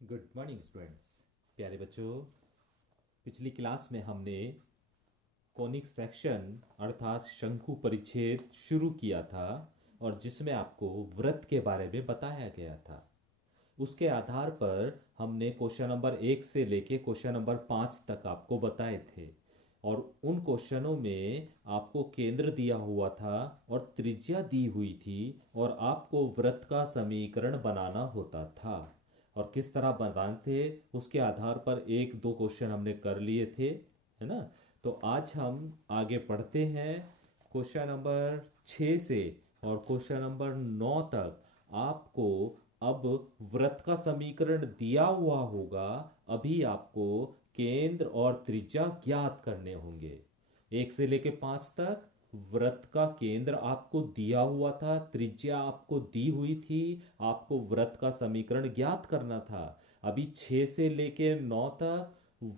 Good morning students. प्यारे बच्चों, पिछली क्लास में हमने कोनिक सेक्शन अर्थात शंकु परिच्छेद शुरू किया था और जिसमें आपको वृत्त के बारे में बताया गया था। उसके आधार पर हमने क्वेश्चन नंबर 1 से लेके क्वेश्चन नंबर 5 तक आपको बताए थे और उन क्वेश्चनों में आपको केंद्र दिया हुआ था और त्रिज्या दी हुई थी और आपको वृत्त का समीकरण बनाना होता था। और किस तरह बनाए थे उसके आधार पर एक दो क्वेश्चन हमने कर लिए थे, है ना। तो आज हम आगे पढ़ते हैं क्वेश्चन नंबर 6 से और क्वेश्चन नंबर 9 तक। आपको अब वृत्त का समीकरण दिया हुआ होगा, अभी आपको केंद्र और त्रिज्या ज्ञात करने होंगे। 1 से लेके 5 तक वृत्त का केंद्र आपको दिया हुआ था, त्रिज्या आपको दी हुई थी, आपको वृत्त का समीकरण ज्ञात करना था। अभी 6 से लेके 9 तक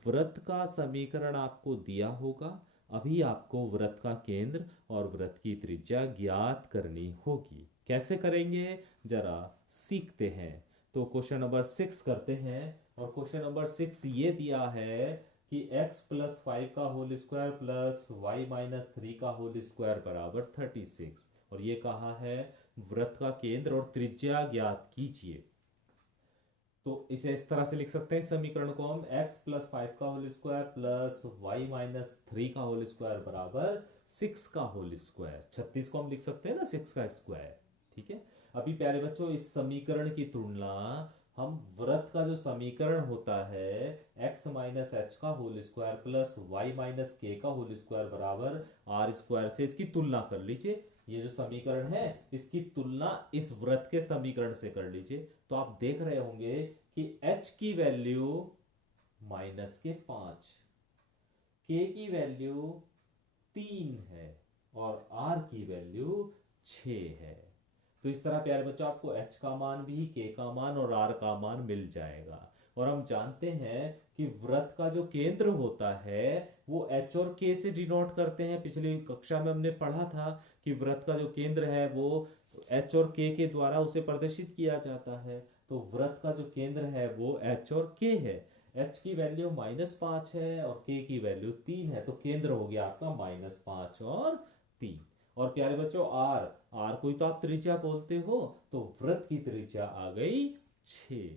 वृत्त का समीकरण आपको दिया होगा, अभी आपको वृत्त का केंद्र और वृत्त की त्रिज्या ज्ञात करनी होगी। कैसे करेंगे जरा सीखते हैं। तो क्वेश्चन नंबर 6 करते हैं और क्वेश्चन नंबर 6 ये दिया है कि x प्लस 5 का whole square plus y minus 3 का होल स्क्वायर बराबर 36 और ये कहा है वृत्त का केंद्र और त्रिज्या ज्ञात कीजिए। तो इसे इस तरह से लिख सकते हैं समीकरण को हम x प्लस 5 का whole square plus y minus 3 का होल स्क्वायर बराबर 6 का होल स्क्वायर। 36 को हम लिख सकते हैं ना 6 का स्क्वायर। ठीक है। अभी प्यारे बच्चों इस समीकरण की तुलना हम वृत्त का जो समीकरण होता है x माइनस एच का whole square plus y minus k का होल स्क्वायर बराबर आर स्क्वायर से इसकी तुलना कर लीजिए। ये जो समीकरण है इसकी तुलना इस वृत्त के समीकरण से कर लीजिए। तो आप देख रहे होंगे कि h की वैल्यू -5, k की वैल्यू 3 है और r की वैल्यू 6 है। तो इस तरह प्यारे बच्चों आपको h का मान भी, k का मान और r का मान मिल जाएगा। और हम जानते हैं कि वृत्त का जो केंद्र होता है वो h और k से डिनोट करते हैं। पिछली कक्षा में हमने पढ़ा था कि वृत्त का जो केंद्र है वो h और k के द्वारा उसे प्रदर्शित किया जाता है। तो वृत्त का जो केंद्र है वो h और k है। h की वैल्यू -5 है और k की वैल्यू 3 है, तो केंद्र हो गया आपका -5 और 3। और प्यारे बच्चों r को ही तो आप त्रिज्या बोलते हो, तो वृत्त की त्रिज्या आ गई 6।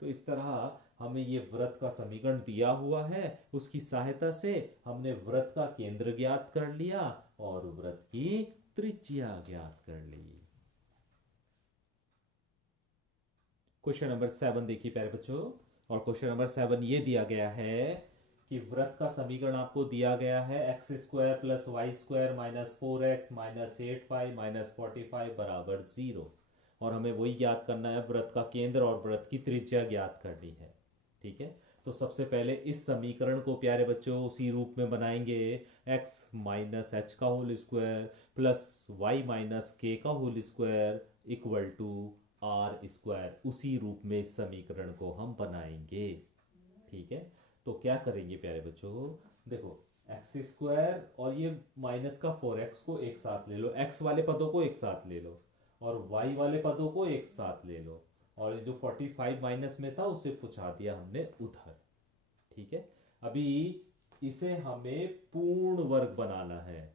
तो इस तरह हमें ये वृत्त का समीकरण दिया हुआ है, उसकी सहायता से हमने वृत्त का केंद्र ज्ञात कर लिया और वृत्त की त्रिज्या ज्ञात कर ली। क्वेश्चन नंबर 7 देखिए प्यारे बच्चों। और क्वेश्चन नंबर 7 ये दिया गया है कि वृत्त का समीकरण आपको दिया गया है x square plus y square minus 4x minus 8y minus 45 बराबर 0। और हमें वही ज्ञात करना है, वृत्त का केंद्र और वृत्त की त्रिज्या ज्ञात करनी है। ठीक है। तो सबसे पहले इस समीकरण को प्यारे बच्चों उसी रूप में बनाएंगे, x माइनस एच का whole square plus y minus k का whole square equal to r square. उसी रूप में इस समीकरण को हम बनाएंगे। ठीक है। तो क्या करेंगे प्यारे बच्चों, देखो एक्स स्क्वायर और ये माइनस का 4x को एक साथ ले लो, x वाले पदों को एक साथ ले लो और y वाले पदों को एक साथ ले लो और ये जो 45 माइनस में था उसे पूछा दिया हमने उधर। ठीक है। अभी इसे हमें पूर्ण वर्ग बनाना है,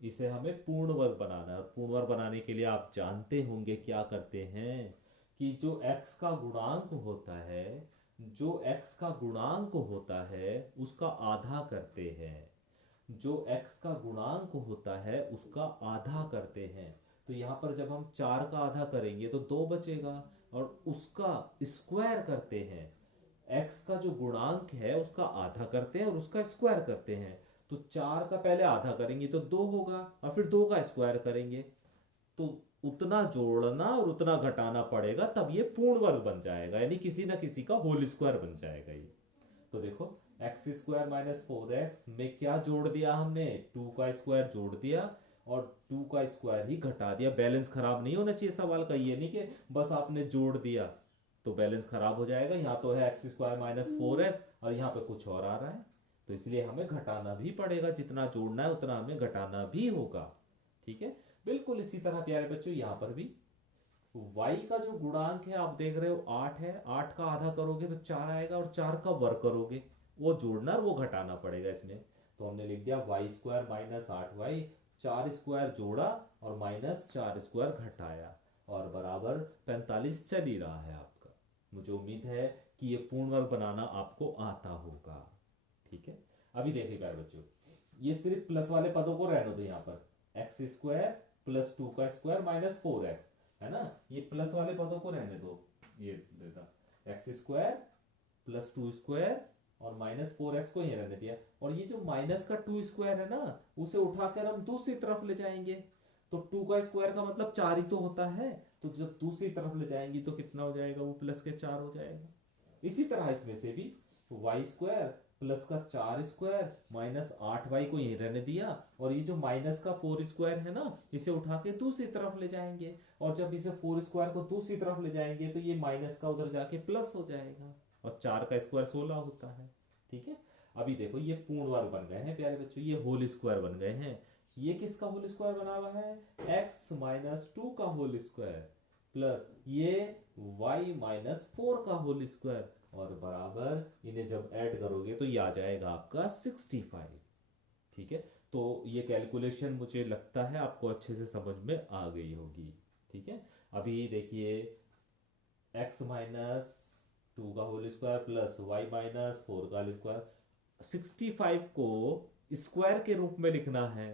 इसे हमें पूर्ण वर्ग बनाना है। और पूर्ण वर्ग बनाने के लिए आप जानते होंगे क्या करते हैं कि जो x का गुणांक होता है, जो x का गुणांक होता है उसका आधा करते हैं, जो x का गुणांक होता है उसका आधा करते हैं। तो यहां पर जब हम 4 का आधा करेंगे तो 2 बचेगा और उसका स्क्वायर करते हैं। x का जो गुणांक है उसका आधा करते हैं और उसका स्क्वायर करते हैं। तो 4 का पहले आधा करेंगे तो 2 होगा और फिर 2 का स्क्वायर करेंगे तो उतना जोड़ना और उतना घटाना पड़ेगा, तब ये पूर्ण वर्ग बन जाएगा, यानी किसी ना किसी का होल स्क्वायर बन जाएगा ये। तो देखो एक्स स्क्वायर माइनस 4x में क्या जोड़ दिया हमने, 2 का स्क्वायर जोड़ दिया और 2 का स्क्वायर ही घटा दिया। बैलेंस खराब नहीं होना चाहिए सवाल का, ये नहीं कि बस आपने जोड़ दिया तो बैलेंस खराब हो जाएगा। यहाँ तो है एक्स स्क्वायर माइनस 4x और यहाँ पे कुछ और आ रहा है, तो इसलिए हमें घटाना भी पड़ेगा, जितना जोड़ना है उतना हमें घटाना भी होगा। ठीक है। बिल्कुल इसी तरह प्यारे बच्चों यहाँ पर भी y का जो गुणांक है आप देख रहे हो 8 है, 8 का आधा करोगे तो 4 आएगा और 4 का वर्ग करोगे, वो जोड़ना और वो घटाना पड़ेगा इसमें। तो हमने लिख दिया Y square minus 8y, 4 square जोड़ा और माइनस 4 स्क्वायर घटाया और बराबर 45 चल ही रहा है आपका। मुझे उम्मीद है कि ये पूर्ण वर्ग बनाना आपको आता होगा। ठीक है, अभी देखिए प्यारे बच्चों, ये सिर्फ प्लस वाले पदों को रहने दो, यहाँ पर एक्स स्क्वायर प्लस 2 का स्क्वायर माइनस 4x, है ना, ये प्लस वाले पदों को रहने दो। ये देखा, एक्स स्क्वायर प्लस 2 स्क्वायर और माइनस 4x को ही रहने दिया, और ये जो माइनस का 2 स्क्वायर है ना, उसे उठाकर हम दूसरी तरफ ले जाएंगे। तो 2 का स्क्वायर का मतलब 4 ही तो होता है, तो जब दूसरी तरफ ले जाएंगे तो कितना हो जाएगा, वो प्लस के 4 हो जाएगा। इसी तरह इसमें से भी वाई स्क्वायर प्लस का 4 स्क्वायर माइनस 8y को यहीं रहने दिया, और ये जो माइनस का 4 स्क्वायर है ना, इसे उठा के दूसरी तरफ ले जाएंगे, और जब इसे 4 स्क्वायर को दूसरी तरफ ले जाएंगे तो ये माइनस का उधर जाके प्लस हो जाएगा, और 4 का स्क्वायर 16 होता है। ठीक है, अभी देखो ये पूर्ण वर्ग बन गए हैं प्यारे बच्चों, ये होल स्क्वायर बन गए हैं। ये किसका होल स्क्वायर बना हुआ है, x माइनस 2 का होल स्क्वायर प्लस ये y माइनस 4 का होल स्क्वायर, और बराबर इन्हें जब ऐड करोगे तो ये आ जाएगा आपका 65। ठीक है, तो ये कैलकुलेशन मुझे लगता है आपको अच्छे से समझ में आ गई होगी। ठीक है, अभी देखिए x माइनस 2 का whole square plus y minus 4 का स्क्वायर, 65 को स्क्वायर के रूप में लिखना है,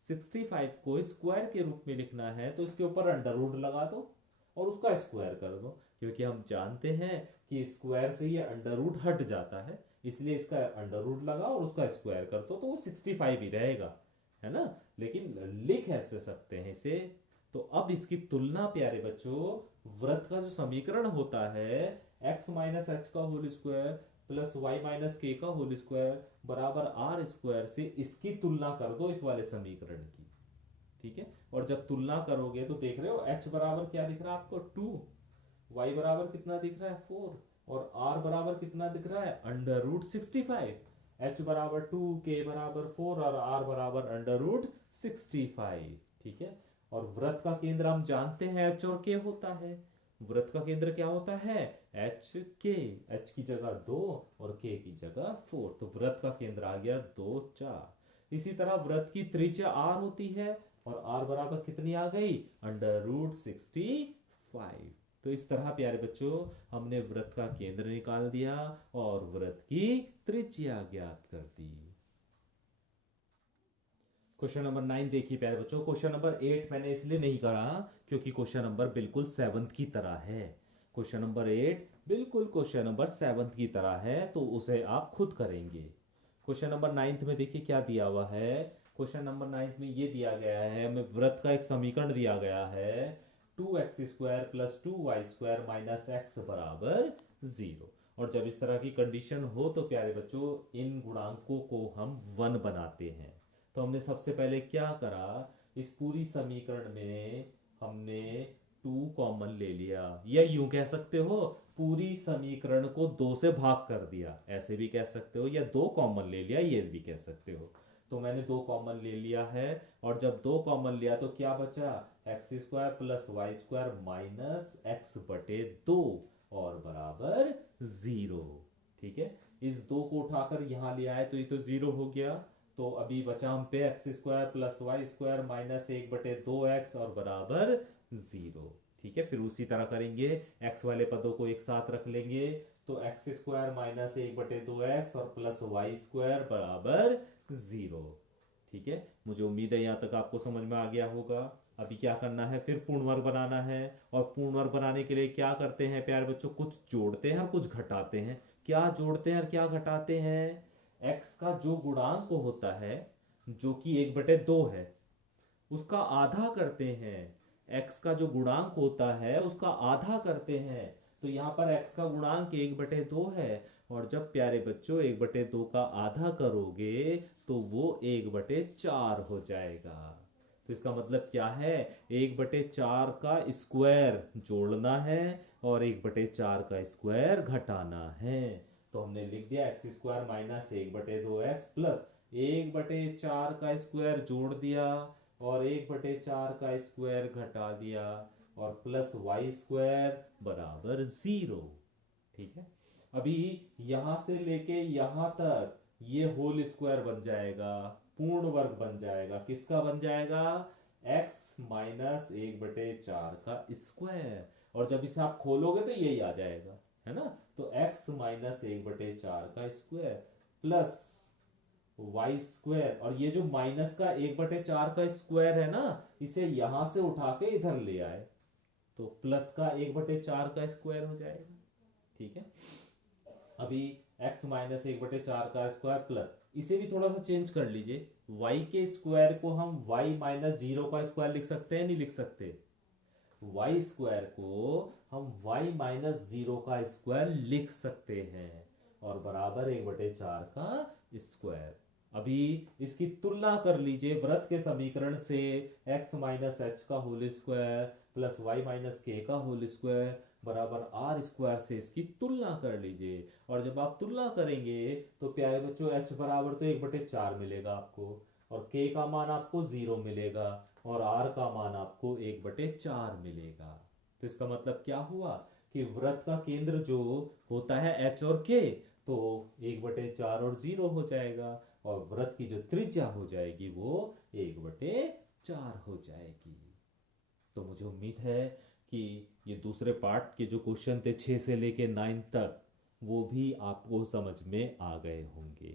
65 को स्क्वायर के रूप में लिखना है, तो इसके ऊपर अंडर रूट लगा दो और उसका स्क्वायर कर दो, क्योंकि हम जानते हैं कि स्क्वायर से ये अंडर रूट हट जाता है, इसलिए इसका अंडर रूट लगा और उसका स्क्वायर कर दो, तो वो 65 ही रहेगा, है ना। लेकिन लिख ऐसे सकते हैं इसे। तो अब इसकी तुलना प्यारे बच्चों, वृत्त का जो समीकरण होता है x माइनस एच का whole square plus y minus k का होल स्क्वायर बराबर आर स्क्वायर से इसकी तुलना कर दो इस वाले समीकरण की। ठीक है, और जब तुलना करोगे तो देख रहे हो h बराबर क्या दिख रहा है आपको 2, y बराबर कितना दिख रहा है 4, और r बराबर कितना दिख रहा है अंडर रूट 65। h बराबर 2, k बराबर 4 और r बराबर अंडर रूट 65। ठीक है, और वृत्त का केंद्र हम जानते हैं h और k होता है। वृत्त का केंद्र क्या होता है, एच के, एच की जगह 2 और के की जगह 4, तो वृत्त का केंद्र आ गया 2 4। इसी तरह वृत्त की त्रिज्या r होती है, और r बराबर कितनी आ गई अंडर रूट 65। तो इस तरह प्यारे बच्चों हमने वृत्त का केंद्र निकाल दिया और वृत्त की त्रिज्या ज्ञात कर दी। क्वेश्चन नंबर 9 देखिए प्यारे बच्चों, क्वेश्चन नंबर 8 मैंने इसलिए नहीं करा क्योंकि क्वेश्चन नंबर बिल्कुल 7th की तरह है। क्वेश्चन नंबर 8 बिल्कुल क्वेश्चन नंबर 7th की तरह है, तो उसे आप खुद करेंगे। क्वेश्चन नंबर 9 में देखिए क्या दिया हुआ है। क्वेश्चन नंबर 9 में ये दिया गया है, हमें वृत्त का एक समीकरण दिया गया है 2x square plus 2y square minus x बराबर 0। और जब इस तरह की कंडीशन हो तो प्यारे बच्चों इन गुणांकों को हम 1 बनाते हैं। तो हमने सबसे पहले क्या करा, इस पूरी समीकरण में हमने 2 कॉमन ले लिया, या यूं कह सकते हो पूरी समीकरण को 2 से भाग कर दिया, ऐसे भी कह सकते हो, या 2 कॉमन ले लिया, ये भी कह सकते हो। तो मैंने 2 कॉमन ले लिया है, और जब 2 कॉमन लिया तो क्या बचा, x square plus y square minus x बटे 2 और बराबर 0। ठीक है, इस 2 को उठाकर यहां ले आए तो ये तो 0 हो गया, तो अभी बचा हम पे x square plus y square minus 1/2x और बराबर 0। ठीक है, फिर उसी तरह करेंगे, x वाले पदों को एक साथ रख लेंगे, तो एक्स स्क्वायर माइनस 1/2x और प्लस वाई स्क्वायर बराबर 0। ठीक है, मुझे उम्मीद है यहाँ तक आपको समझ में आ गया होगा। अभी क्या करना है, फिर पूर्ण वर्ग बनाना है, और पूर्ण वर्ग बनाने के लिए क्या करते हैं प्यारे बच्चों, कुछ जोड़ते हैं और कुछ घटाते हैं। क्या जोड़ते हैं और क्या घटाते हैं, x का जो गुणांक होता है जो कि 1/2 है उसका आधा करते हैं, x का जो गुणांक होता है उसका आधा करते हैं। तो यहाँ पर x का गुणांक 1/2 है, और जब प्यारे बच्चों 1/2 का आधा करोगे तो वो 1/4 हो जाएगा। तो इसका मतलब क्या है, 1/4 का स्क्वायर जोड़ना है और 1/4 का स्क्वायर घटाना है। तो हमने लिख दिया x square minus 1/2x plus 1/4 का स्क्वायर जोड़ दिया और 1/4 का स्क्वायर घटा दिया, और प्लस वाई स्क्वायर बराबर 0। ठीक है, अभी यहां से लेके यहां तक ये होल स्क्वायर बन जाएगा, पूर्ण वर्ग बन जाएगा। किसका बन जाएगा? x माइनस 1/4 का स्क्वायर। और जब इसे आप खोलोगे तो यही आ जाएगा, है ना। तो x माइनस 1/4 का स्क्वायर प्लस वाई स्क्वायर, और ये जो माइनस का 1/4 का स्क्वायर है ना, इसे यहां से उठा के इधर ले आए तो प्लस का 1/4 का स्क्वायर हो जाएगा। ठीक है, अभी x माइनस 1/4 का स्क्वायर प्लस, इसे भी थोड़ा सा चेंज कर लीजिए। y के स्क्वायर को हम y माइनस 0 का स्क्वायर लिख सकते हैं, नहीं लिख सकते? y स्क्वायर को हम y माइनस 0 का स्क्वायर लिख सकते हैं, और बराबर 1/4 का स्क्वायर। अभी इसकी तुलना कर लीजिए व्रत के समीकरण से, x माइनस एच का whole square plus y minus k का होल स्क्वायर बराबर आर स्क्वायर से इसकी तुलना कर लीजिए। और जब आप तुलना करेंगे तो प्यारे बच्चों h बराबर तो 1/4 मिलेगा आपको, और k का मान आपको 0 मिलेगा, और r का मान आपको 1/4 मिलेगा। तो इसका मतलब क्या हुआ कि वृत्त का केंद्र जो होता है h और k, तो 1/4 और 0 हो जाएगा, और वृत्त की जो त्रिज्या हो जाएगी वो 1/4 हो जाएगी। तो मुझे उम्मीद है कि ये दूसरे पार्ट के जो क्वेश्चन थे 6 से लेके 9 तक, वो भी आपको समझ में आ गए होंगे।